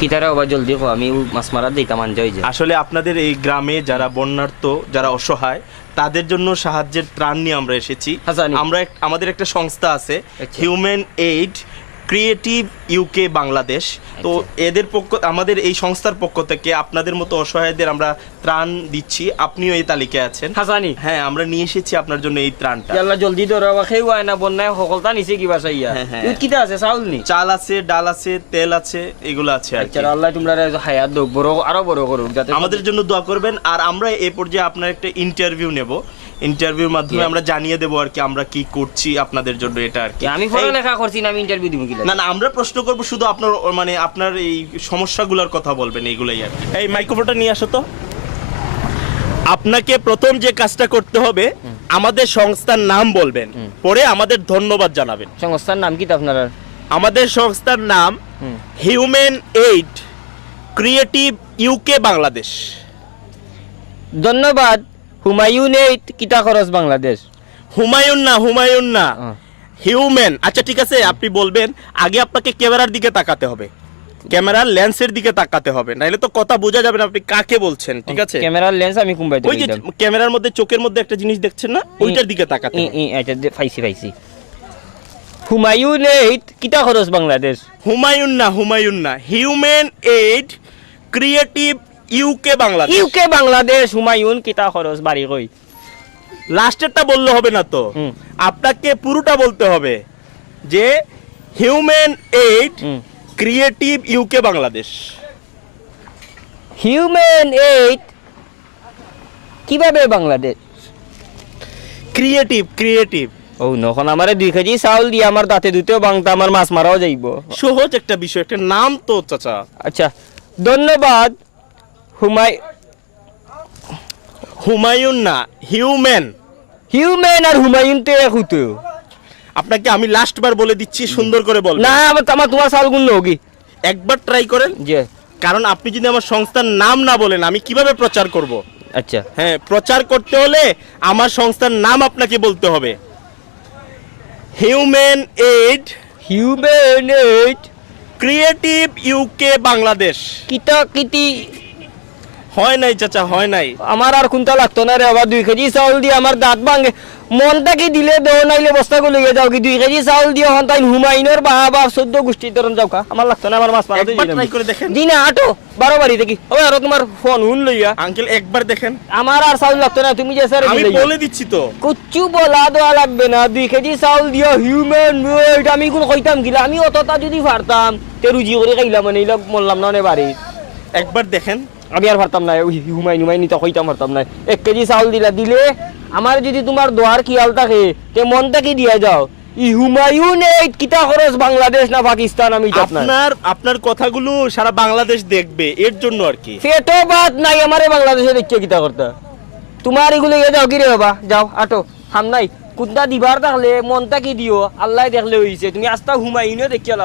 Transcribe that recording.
কিতারা আবার জলদি কো আমি মাছ মারা দিতাম আনজয় যে আসলে আপনাদের এই গ্রামে যারা বন্যার্ত, যারা অসহায়, তাদের জন্য সাহায্যের ত্রাণ নিয়ে আমরা এসেছি। হাসানি। আমাদের একটা সংস্থা আছে, আচ্ছা। Human aid creative UK Bangladesh. তো এদের আমাদের এই সংস্থার পক্ষ থেকে আপনাদের মতো অসহায়দের আমরা ত্রাণ দিচ্ছি। আপনিও এই তালিকায় আছেন। হাসানি হ্যাঁ, আমরা নিয়ে এসেছি আপনার জন্য এই ত্রাণটা। ইয়াল্লা জলদি ধরো আবার খেয়ে হয় না বন্যায় সকলটা নিচে কিবা চাইয়া হ্যাঁ, হ্যাঁ। কিতা আছে চাউল নি চাল আছে, ডাল আছে, তেল আছে, এগুলো আছে আর কি। আচ্ছা আল্লাহ তোমরা হায়াত দোক বড় আরো বড় করুক যাতে আমাদের জন্য দোয়া করবেন। আর আমরা এই পর্যায়ে আপনার একটা ইন্টারভিউ নেব। ইন্টারভিউর মাধ্যমে আমরা জানিয়ে দেবো আর কি আমরা কি করছি আপনাদের জন্য, এটা আর কি। আমি পড়ালেখা করছি না, আমি ইন্টারভিউ দিব কি না না, আমরা প্রশ্ন করব শুধু আপনার, মানে আপনার এই সমস্যাগুলোর কথা বলবেন, এইগুলাই আর কি। এই মাইক্রোফোনটা নিয়ে আসো তো। আপনাকে প্রথম যে কাজটা করতে হবে, আমাদের সংস্থার নাম বলবেন, পরে আমাদের ধন্যবাদ জানাবেন। সংস্থার নাম কি আপনার? আমাদের সংস্থার নাম human aid creative UK Bangladesh. ধন্যবাদ। হুমায়ুন এইড কিতা খরচ বাংলাদেশ। হুমায়ুন না হিউম্যান। আচ্ছা ঠিক আছে, আপনি বলবেন। আগে আপনাকে ক্যামেরার দিকে তাকাতে হবে, ক্যামেরার লেন্সের দিকে তাকাতে হবে, নাইলে তো কথা বোঝা যাবে না আপনি কাকে বলছেন। ঠিক আছে, ক্যামেরার লেন্স আমি কুম্বাইতে ওই যে ক্যামেরার মধ্যে চোখের মধ্যে একটা জিনিস দেখছেন না, ওইটার দিকে তাকাতে হবে। এটা পাইছি হুমায়ুন এইড কিতা খরচ বাংলাদেশ। হুমায়ুন না human aid creative UK Bangladesh. UK Bangladesh Humayun কিতা খরচ বাড়ি কই। লাস্টেরটা বললে হবে না তো, আপনাকে পুরোটা বলতে হবে যে human aid creative UK Bangladesh. Human aid কিভাবে বাংলাদেশ। ক্রিয়েটিভ ও নখন আমারে 2 কেজি চাউল দিয়ে আমার দাঁতে দুতেও বাংতা আমার মাছ মারাও যাইব। সহজ একটা বিষয়, একটা নাম তো চাচা। আচ্ছা ধন্যবাদ। হুমায়ুন না হিউম্যান আর হুমায়ুন তো এক হতো। আপনাকে আমি লাস্ট বার বলে দিচ্ছি, সুন্দর করে বলবেন। না আমার তোমার চাউল গুণ হোক একবার ট্রাই করেন, যে কারণ আপনি যদি আমার সংস্থার নাম না বলেন আমি কিভাবে প্রচার করব। আচ্ছা হ্যাঁ, প্রচার করতে হলে আমার সংস্থার নাম আপনাকে বলতে হবে। Human aid creative UK Bangladesh. কিতা কিতি হয় নাই চাচা, হয় নাই। আমার আর কোনটা লাগতো না রে আবার 2 কেজি চাউল দিয়ে আমার দাঁত ভাঙে। মনটা কি দিলে দেও নাইলে বস্তা গুলো যাও কি 2 কেজি চাউল দিয়ে হন তাই হুমায়ুনের বা 14 গোষ্ঠীর ধরন যাও কা। আমার লাগতো না, আমার মাছ মারা একবার ট্রাই করে দেখেন। দিনা আটো 12 বাড়ি দেখি ওই আর তোমার ফোন হুন লইয়া আঙ্কেল একবার দেখেন। আমার আর চাউল লাগতো না, তুমি যে স্যার আমি বলে দিচ্ছি তো। কুচ্চু বলা দেওয়া লাগবে না। 2 কেজি চাউল দিও হিউম্যান ওইটা আমি কোন কইতাম গিলা। আমি অতটা যদি পারতাম তে রুজি করে খাইলাম মানে এইলা মরলাম না বাড়ি। একবার দেখেন। আমি আর পারতাম না, হুমায়ুন তো কইতাম পারতাম না। 1 কেজি চাউল দিলে আমার যদি তোমার দোয়ার খেয়াল থাকে তে মনটা কি দিয়া যাও। হুমায়ুন এইড কিতা খরচ বাংলাদেশ না পাকিস্তান আমি আপনার কথাগুলো সারা বাংলাদেশ দেখবে, এর জন্য আর কি। পেটো বাত নাই আমারে বাংলাদেশে দেখছে কিতা করতে। তোমার এগুলো যাও কি রে বাবা, যাও আটো হাম নাই। কুদ্দা দিবার থাকলে মনটা কি দিও, আল্লাহ দেখলে হইছে। তুমি আস্তা হুমায়ুনও দেখিয়া লাভ